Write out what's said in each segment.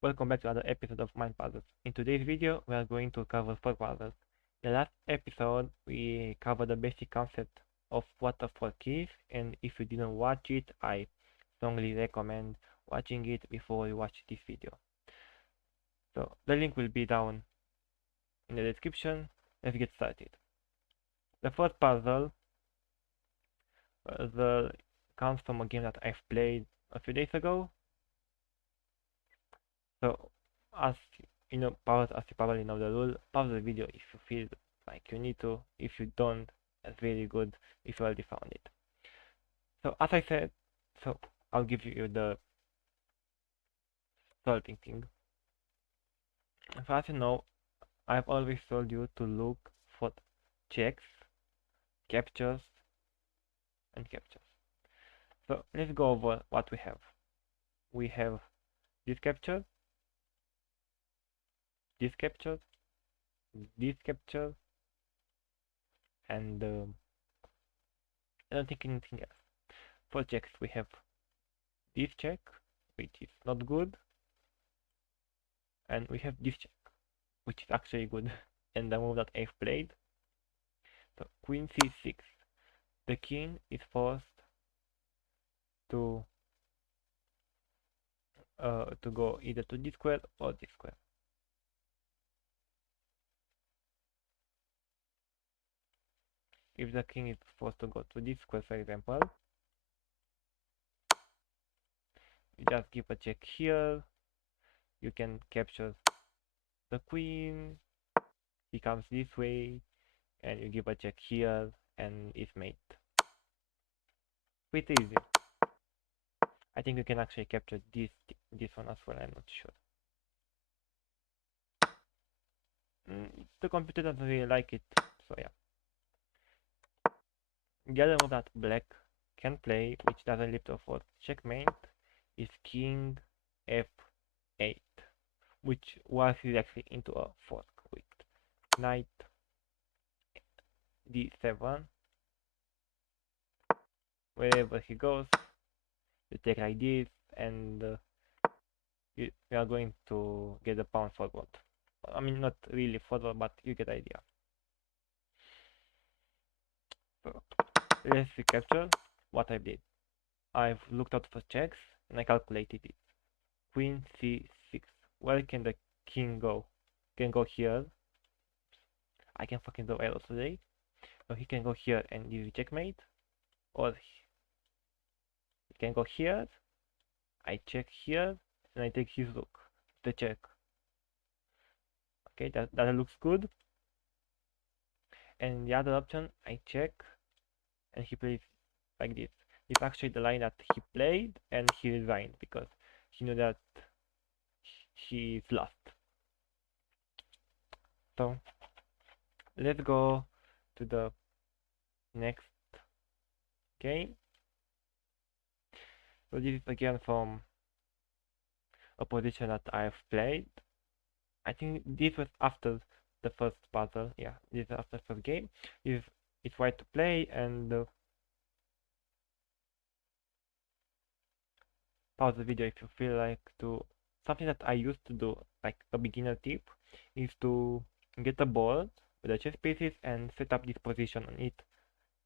Welcome back to another episode of Mind Puzzles. In today's video, we are going to cover 4 puzzles. In the last episode, we covered the basic concept of what a fork is, and if you didn't watch it, I strongly recommend watching it before you watch this video. So, the link will be down in the description. Let's get started. The first puzzle comes from a game that I've played a few days ago. So, as as you probably know the rule, pause the video if you feel like you need to. If you don't, that's very good if you already found it. So, as I said, I'll give you the solving thing. So, as you know, I've always told you to look for checks, captures, and captures. So, let's go over what we have. We have this capture, this capture, this capture, and I don't think anything else. For checks, we have this check, which is not good, and we have this check, which is actually good, and the move that I've played. So Queen C6, the king is forced to go either to this square or this square. If the king is forced to go to this square, for example, you just give a check here. You can capture the queen. He comes this way, and you give a check here, and it's mate. Pretty easy. I think you can actually capture this one as well. I'm not sure. The computer doesn't really like it, so yeah. The other move that black can play, which doesn't lead to a force checkmate, is king f8, which works directly into a fork with knight d7. Wherever he goes, you take like this, and you are going to get the pawn forward. I mean, not really forward, but you get the idea. So let's recapture what I did. I've looked out for checks and I calculated it. Queen c6. Where can the king go? Can go here. I can fucking do arrows today. So he can go here and give you checkmate. Or he can go here. I check here and I take his rook. The check. Okay, that looks good. And the other option, I check and he plays like this. It's actually the line that he played and he resigned because he knew that he's lost. So let's go to the next game. So this is again from a position that I've played. I think this was after the first puzzle. Yeah, this is after the first game. It's right to play and pause the video if you feel like to. Something that I used to do, like a beginner tip, is to get a board with the chess pieces and set up this position on it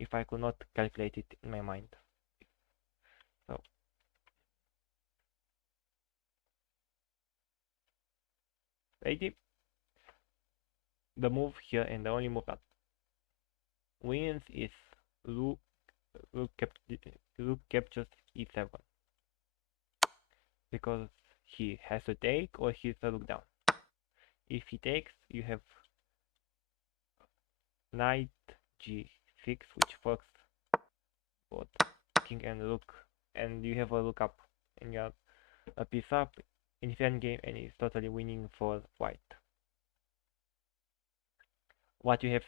if I could not calculate it in my mind. So ready? The move here and the only move that wins is rook, rook captures e7 because he has to take or he's a rook down. If he takes, you have knight g6, which forks both king and rook, and you have a rook up, and you have a piece up in his endgame, and he's totally winning for white. What you have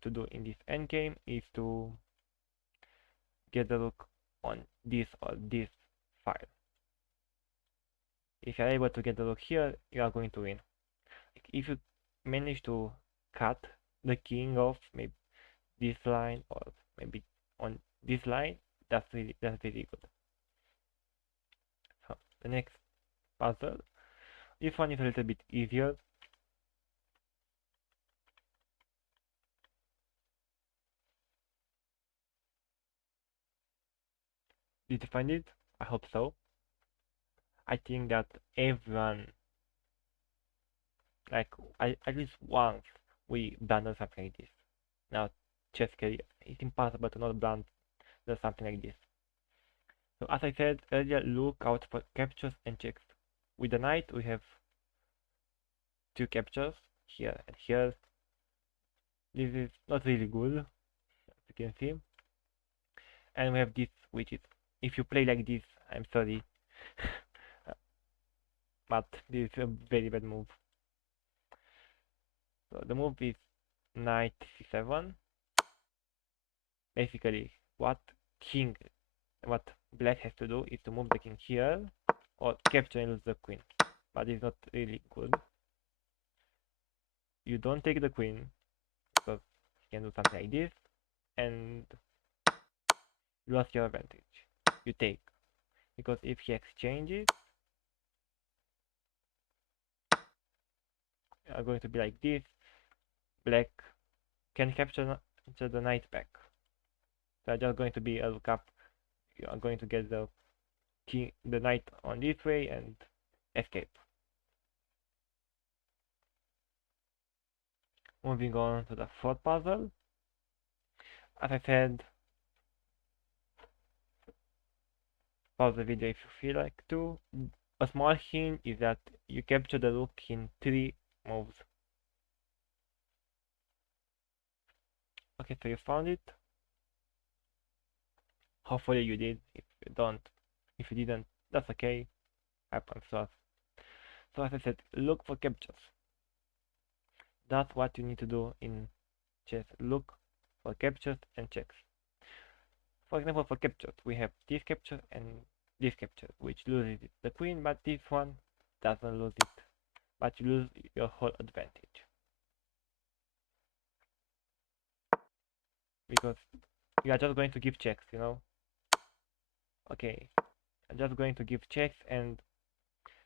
to do in this endgame is to get the rook on this or this file. If you are able to get the rook here, you are going to win. If you manage to cut the king off maybe this line or maybe on this line, that's really good. So the next puzzle. This one is a little bit easier. Did you find it? I hope so. I think that everyone, like, at least once, we blundered something like this. Now, chess career. It's impossible to not blunder something like this. So as I said earlier, look out for captures and checks. With the knight, we have two captures here and here. This is not really good, as you can see. And we have this, which is, if you play like this, I'm sorry, but this is a very bad move. So the move is knight c7. Basically, what black has to do is to move the king here, or capture and lose the queen. But it's not really good. You don't take the queen, because you can do something like this, and you lost your advantage. You take, because if he exchanges, are going to be like this. Black can capture the knight back. So just going to be a lookup. You are going to get the king, the knight on this way and escape. Moving on to the fourth puzzle. As I said, pause the video if you feel like to. A small hint is that you capture the rook in 3 moves. Okay, so you found it. Hopefully you did. If you didn't, that's okay. Happens to us. So as I said, look for captures. That's what you need to do in chess. Look for captures and checks. For example, for captures, we have this capture and this capture, which loses the queen, but this one doesn't lose it, but you lose your whole advantage. Because you are just going to give checks, you know? Okay, I'm just going to give checks, and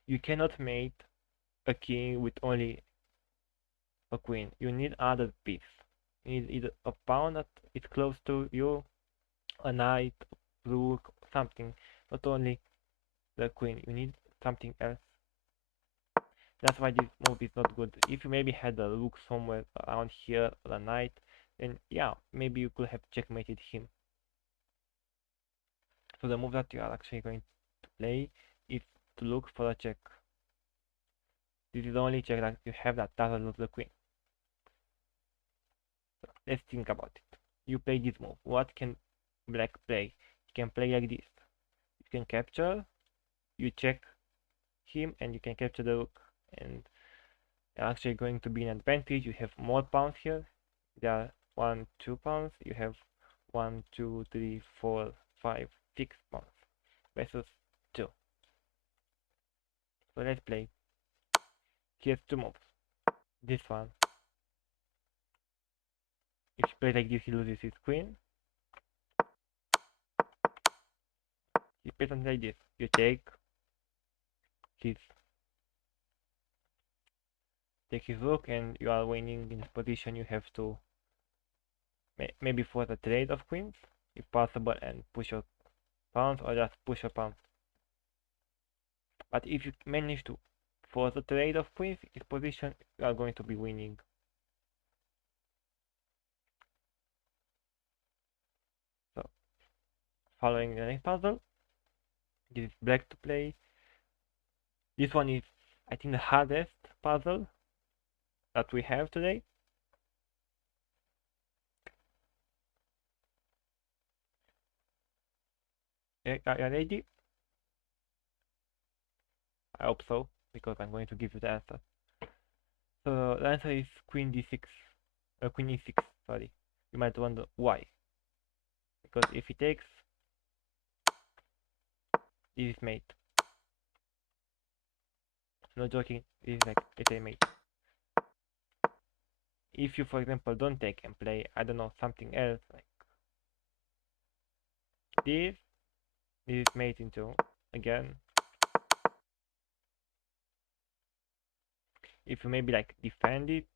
you cannot mate a king with only a queen. You need other piece. You need either a pawn that is close to you, a knight, rook, something. Not only the queen. You need something else. That's why this move is not good. If you maybe had a rook somewhere around here or a knight, then yeah, maybe you could have checkmated him. So the move that you are actually going to play is to look for a check. This is the only check that you have that doesn't lose the queen. So let's think about it. You play this move. What can black play? You can play like this. You can capture, you check him, and you can capture the rook. And you're actually going to be an advantage. You have more pawns here. There are 1, 2 pawns. You have 1, 2, 3, 4, 5, 6 pawns versus 2. So let's play. Here's 2 moves. This one. If you play like this, he loses his queen. He plays something like this. You take his rook, and you are winning in this position. You have to maybe force a trade of queens, if possible, and push your pawns, or just push your pawns. But if you manage to force a trade of queens in this position, you are going to be winning. So, following the next puzzle, this is black to play. This one is, I think, the hardest puzzle that we have today. Are you ready? I hope so, because I'm going to give you the answer. So the answer is queen d6, queen e6. Sorry. You might wonder why. Because if he takes, this is mate. No joking. This is like it's a mate. If you, for example, don't take and play, I don't know, something else like this is mate into again. If you maybe like defend it,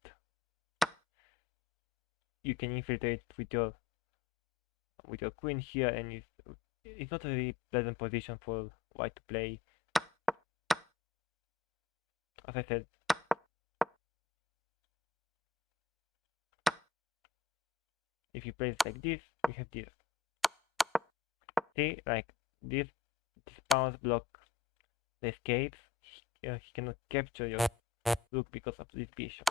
you can infiltrate with your queen here, and it's not a really pleasant position for white to play. As I said, if you play it like this, you have this. See, like this pawns block the escapes. He cannot capture your rook because of this bishop.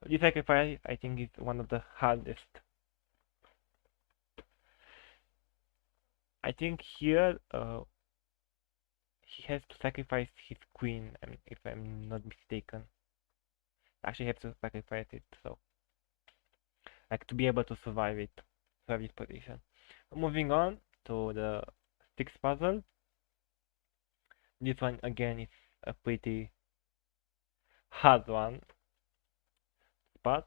So this sacrifice, I think, is one of the hardest. I think here he has to sacrifice his queen, if I'm not mistaken. Actually, have to sacrifice it, so like to be able to survive this position. Moving on to the sixth puzzle. This one again is a pretty hard one, but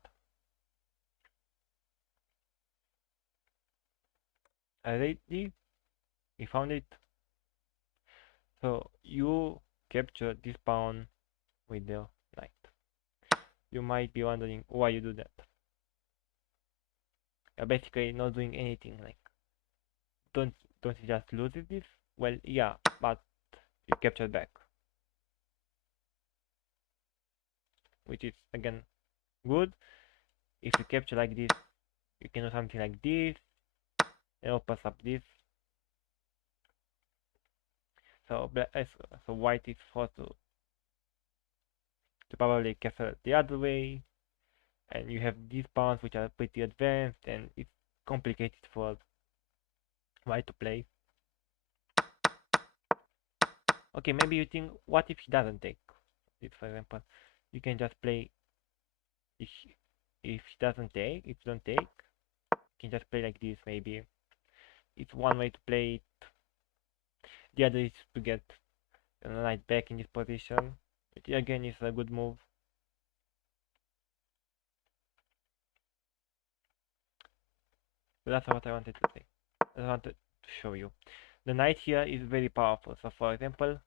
already we found it. So you capture this pawn with the knight. You might be wondering why you do that. You're basically not doing anything. Like don't don't you just lose this? Well, yeah, but you capture back, which is again good. If you capture like this, you can do something like this and opens up this. So so white is forced to probably castle the other way, and you have these pawns which are pretty advanced, and it's complicated for white to play. Okay, maybe you think, what if he doesn't take this, for example? You can just play, if he doesn't take, if you don't take, you can just play like this, maybe. It's one way to play it. The other is to get the knight back in this position, which again is a good move. So that's what I wanted to say. I wanted to show you. The knight here is very powerful. So for example,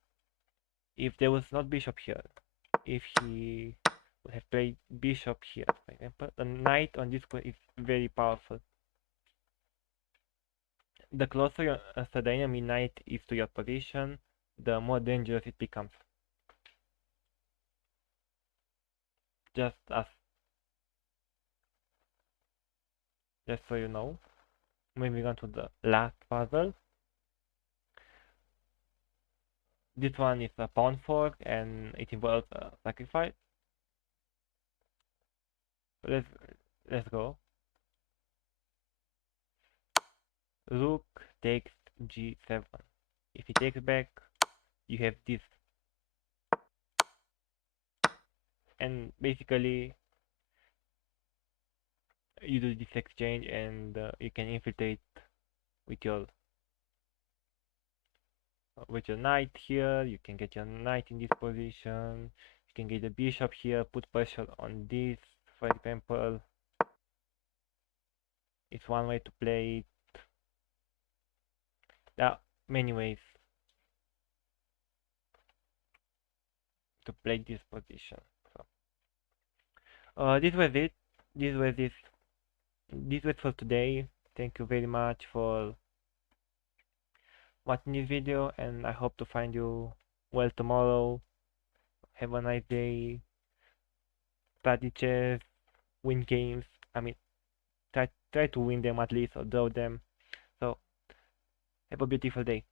if there was not bishop here, if he would have played bishop here, for example, the knight on this square is very powerful. The closer the enemy knight is to your position, the more dangerous it becomes. Just so you know. Moving on to the last puzzle. This one is a pawn fork and it involves a sacrifice. So let's go. Rook takes g7. If he takes back, you have this, and basically you do this exchange, and you can infiltrate with your knight here. You can get your knight in this position. You can get the bishop here, put pressure on this, for example. It's one way to play it. There are many ways to play this position. So this was it. This was this. This was for today. Thank you very much for watching this video, and I hope to find you well tomorrow. Have a nice day. Study chess, win games. I mean, try to win them at least, or draw them. So have a beautiful day.